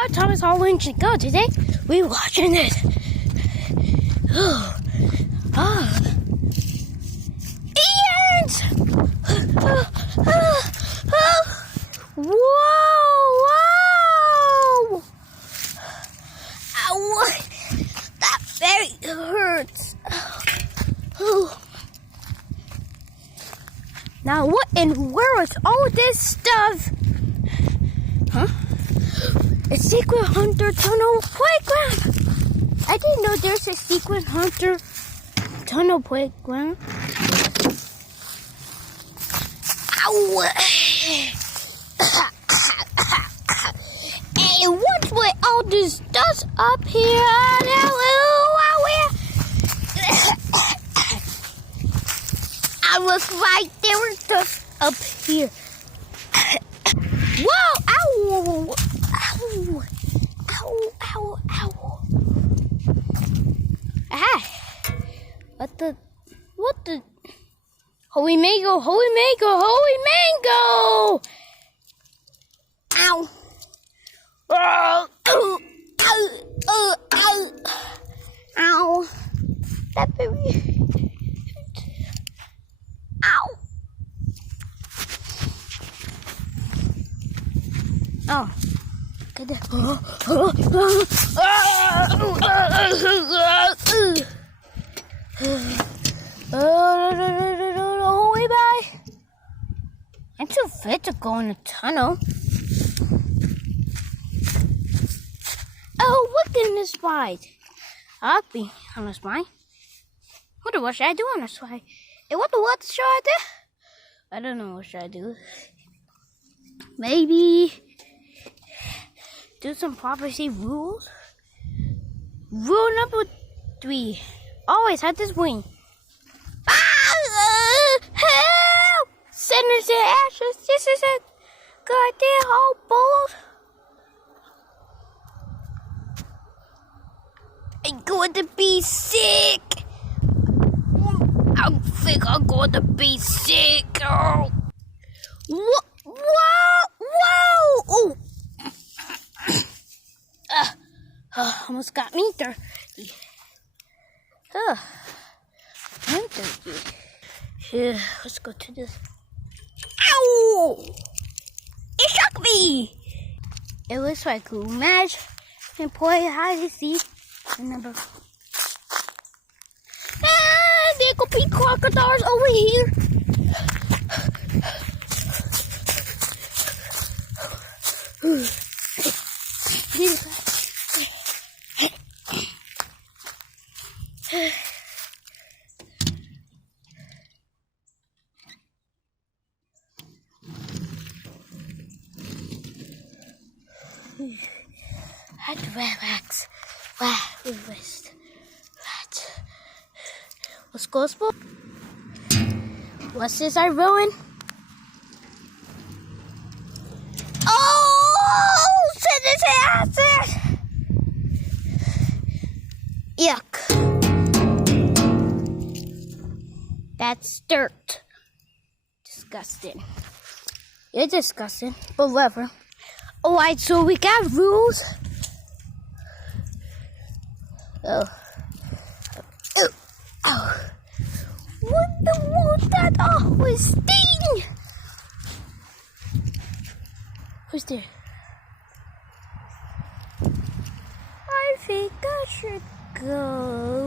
what? Thomas Halloween should go today. We watching this. Oh. Ants! Whoa! Ow! That very hurts. Now what and where is all this stuff? Huh? A secret hunter tunnel playground. I didn't know there's a secret hunter tunnel playground. Ow! And what's with all this dust up here? I was right there with dust up here. Whoa! Ow! Ow! Ow! Ow! Ow! Ah! What the? Holy mango! Holy mango! Holy mango! Ow! Ow! Ow! Ow! Ow! Ow! That baby! Ow! Oh, good. Holy bye. I'm too fit to go in the tunnel. Oh, what can this slide? I'll be on a slide. What should I do on a slide? Hey, what should I do? I don't know what should I do. Maybe do some privacy rules. Rule number 3: always have this wing. Help! Sinners and ashes. This is a goddamn whole bowl. I'm going to be sick. I think I'm going to be sick. Oh. Whoa! Whoa! Almost got me dirty. I'm dirty. Yeah, let's go to this. Ow! It shook me! It looks like a match and play hide and seek. Remember. There could be crocodiles over here. I had to relax. Rest. What's gospel? What's this I ruined? Oh, this acid! Yuck. That's dirt. Disgusting. You're disgusting, but whatever. Alright, so we got rules. Oh. What the world? That always sting! Who's there? I think I should go.